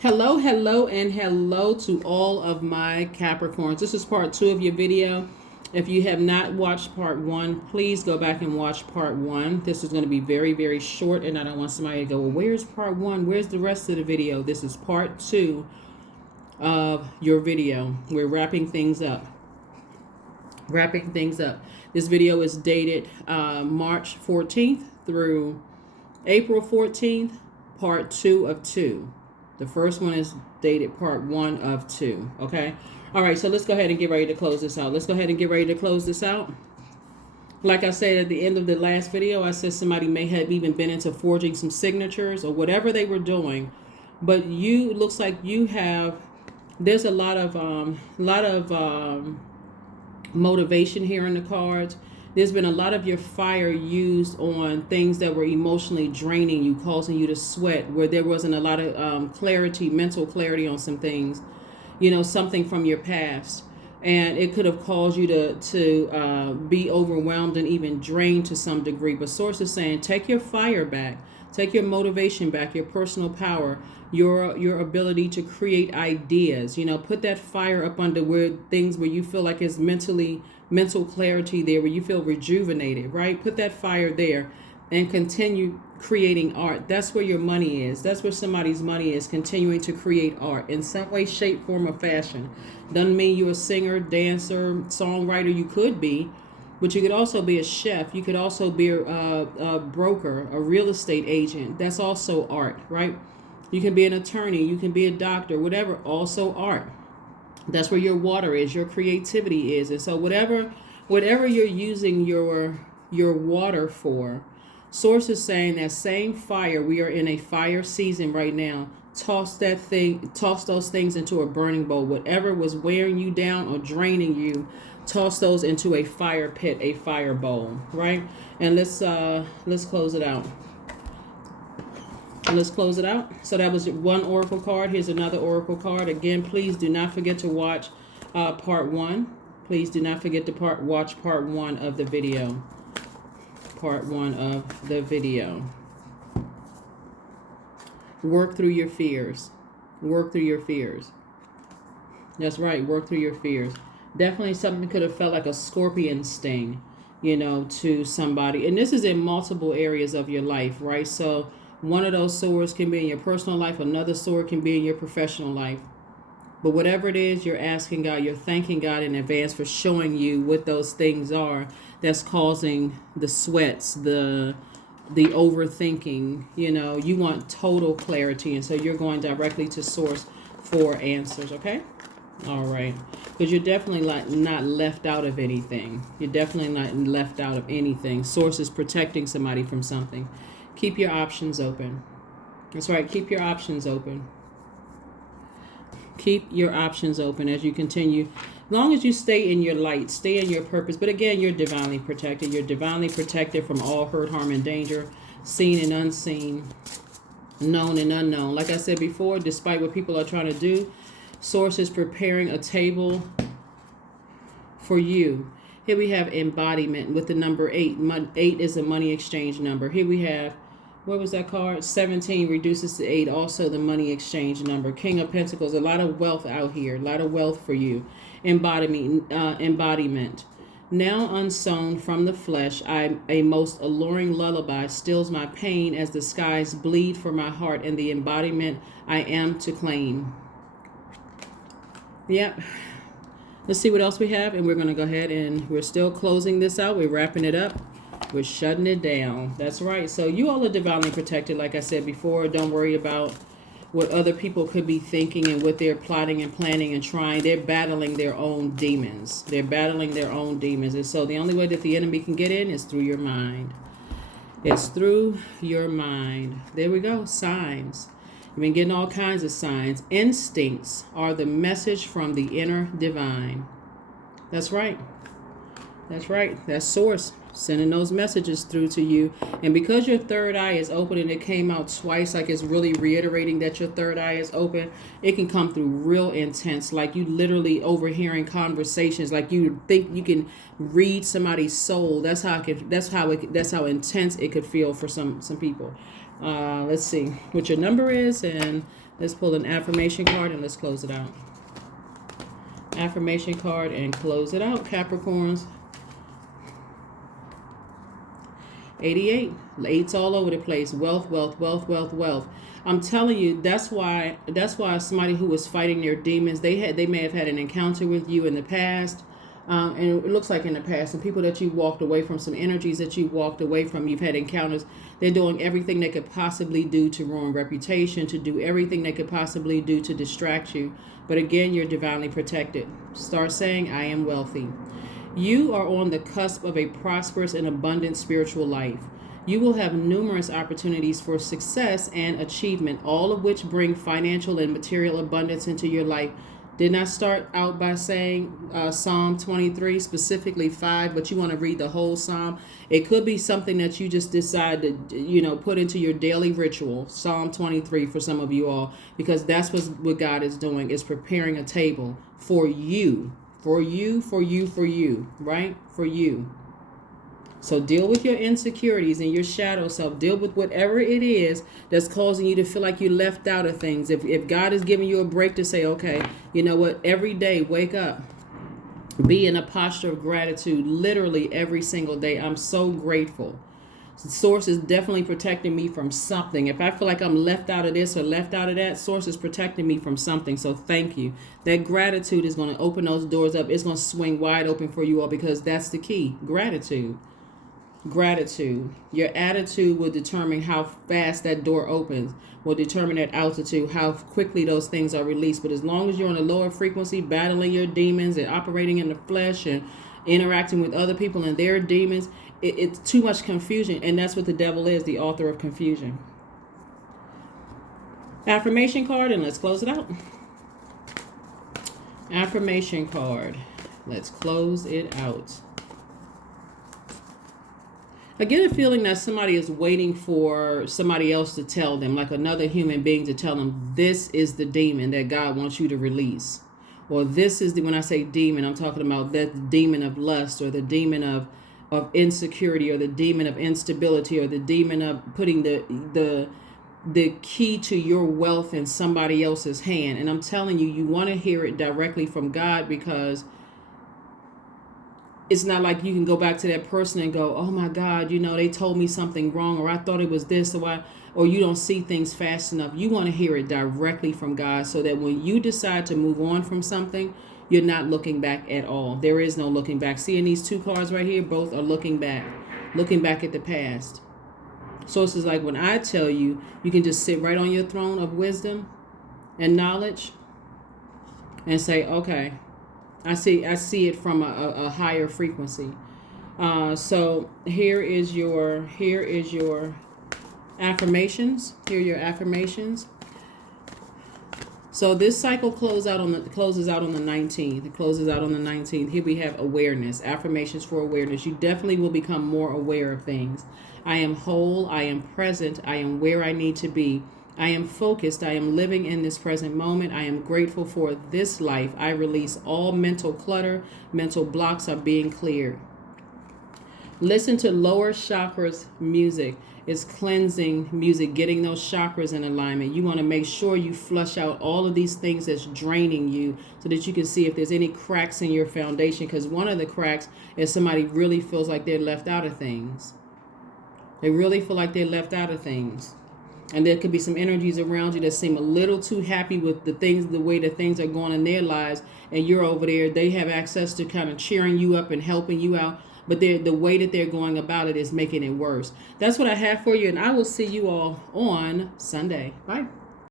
Hello, hello, and hello to all of my Capricorns. This is part 2 of your video. If you have not watched part 1, please go back and watch part 1. This is going to be very, very short, and I don't want somebody to go, well, where's part 1? Where's the rest of the video? This is part 2 of your video. We're wrapping things up. This video is dated March 14th through April 14th, part 2 of 2. The first one is dated part 1 of 2. Okay. All right. So let's go ahead and get ready to close this out. Like I said at the end of the last video, I said somebody may have even been into forging some signatures or whatever they were doing. But it looks like you have, there's a lot of motivation here in the cards. There's been a lot of your fire used on things that were emotionally draining you, causing you to sweat, where there wasn't a lot of clarity, mental clarity on some things, something from your past. And it could have caused you to be overwhelmed and even drained to some degree. But Source is saying, take your fire back, take your motivation back, your personal power, your ability to create ideas. Put that fire up under where you feel like it's mental clarity there, where you feel rejuvenated, right? Put that fire there and continue creating art. That's where your money is. That's where somebody's money is, continuing to create art in some way, shape, form, or fashion. Doesn't mean you're a singer, dancer, songwriter. You could be, but you could also be a chef. You could also be a broker, a real estate agent. That's also art, right? You can be an attorney. You can be a doctor, whatever, also art. That's where your water is, your creativity is. And so whatever you're using your water for, Source is saying that same fire, we are in a fire season right now. Toss those things into a burning bowl. Whatever was wearing you down or draining you, toss those into a fire pit, a fire bowl, right? And let's close it out. So that was one oracle card. Here's another oracle card. Again, please do not forget to watch part 1. Please do not forget to watch part 1 of the video. Part 1 of the video. Work through your fears. That's right. Work through your fears. Definitely something could have felt like a scorpion sting, to somebody. And this is in multiple areas of your life, right? So one of those swords can be in your personal life. Another sword can be in your professional life. But whatever it is, you're asking God, you're thanking God in advance for showing you what those things are that's causing the sweats, the overthinking. You want total clarity. And so you're going directly to Source for answers, okay? All right. Because you're definitely not left out of anything. Source is protecting somebody from something. Keep your options open. That's right. Keep your options open. As you continue. As long as you stay in your light, stay in your purpose. But again, you're divinely protected. You're divinely protected from all hurt, harm, and danger, seen and unseen, known and unknown. Like I said before, despite what people are trying to do, Source is preparing a table for you. Here we have embodiment with the number 8. 8 is a money exchange number. Here we have, what was that card? 17 reduces to 8, also the money exchange number. King of Pentacles, a lot of wealth out here, a lot of wealth for you. Embodiment. Now unsown from the flesh, a most alluring lullaby stills my pain as the skies bleed for my heart and the embodiment I am to claim. Yep. Let's see what else we have, and we're going to go ahead and we're still closing this out. We're wrapping it up. We're shutting it down. That's right. So you all are divinely protected, like I said before. Don't worry about what other people could be thinking and what they're plotting and planning and trying. They're battling their own demons. And so the only way that the enemy can get in is through your mind. There we go. Signs. You've been getting all kinds of signs. Instincts are the message from the inner divine. That's right. That's Source sending those messages through to you. And because your third eye is open and it came out twice, like it's really reiterating that your third eye is open, it can come through real intense, like you literally overhearing conversations, like you think you can read somebody's soul. That's how intense it could feel for some people. Let's see what your number is and Let's pull an affirmation card and let's close it out. Affirmation card and close it out, Capricorns. 88. Eights all over the place. Wealth, wealth, wealth, wealth, wealth. I'm telling you, that's why somebody who was fighting their demons, they may have had an encounter with you in the past. And it looks like in the past, some people that you walked away from, some energies that you walked away from, you've had encounters. They're doing everything they could possibly do to ruin reputation, to do everything they could possibly do to distract you. But again, you're divinely protected. Start saying, I am wealthy. You are on the cusp of a prosperous and abundant spiritual life. You will have numerous opportunities for success and achievement, all of which bring financial and material abundance into your life. Did not start out by saying Psalm 23, specifically 5, but you want to read the whole Psalm. It could be something that you just decide to, put into your daily ritual, Psalm 23 for some of you all, because that's what God is doing, is preparing a table for you, right? For you. So deal with your insecurities and your shadow self. Deal with whatever it is that's causing you to feel like you're left out of things. If God is giving you a break to say, okay, you know what, every day, wake up. Be in a posture of gratitude literally every single day. I'm so grateful. The source is definitely protecting me from something. If I feel like I'm left out of this or left out of that, source is protecting me from something. So thank you. That gratitude is going to open those doors up. It's going to swing wide open for you all, because that's the key. Gratitude. Your attitude will determine how fast that door opens, will determine that altitude, how quickly those things are released. But as long as you're on a lower frequency, battling your demons and operating in the flesh and interacting with other people and their demons, it's too much confusion. And that's what the devil is, the author of confusion. Affirmation card, and let's close it out. Affirmation card. Let's close it out. I get a feeling that somebody is waiting for somebody else to tell them, like another human being to tell them, this is the demon that God wants you to release. Or this is when I say demon, I'm talking about that demon of lust, or the demon of insecurity, or the demon of instability, or the demon of putting the key to your wealth in somebody else's hand. And I'm telling you, you want to hear it directly from God, because it's not like you can go back to that person and go, oh my God, they told me something wrong, or I thought it was this, or you don't see things fast enough. You want to hear it directly from God, so that when you decide to move on from something, you're not looking back at all. There is no looking back. Seeing these two cards right here, both are looking back at the past. So it's like when I tell you, you can just sit right on your throne of wisdom and knowledge and say, okay, I see it from a higher frequency. So here is your affirmations. Here are your affirmations. So this cycle closes out on the 19th. It closes out on the 19th. Here we have awareness. Affirmations for awareness. You definitely will become more aware of things. I am whole. I am present. I am where I need to be. I am focused. I am living in this present moment. I am grateful for this life. I release all mental clutter. Mental blocks are being cleared. Listen to lower chakras music. It's cleansing music, getting those chakras in alignment. You want to make sure you flush out all of these things that's draining you, so that you can see if there's any cracks in your foundation. Because one of the cracks is somebody really feels like they're left out of things. They really feel like they're left out of things. And there could be some energies around you that seem a little too happy with the way that things are going in their lives. And you're over there. They have access to kind of cheering you up and helping you out. But the way that they're going about it is making it worse. That's what I have for you. And I will see you all on Sunday. Bye.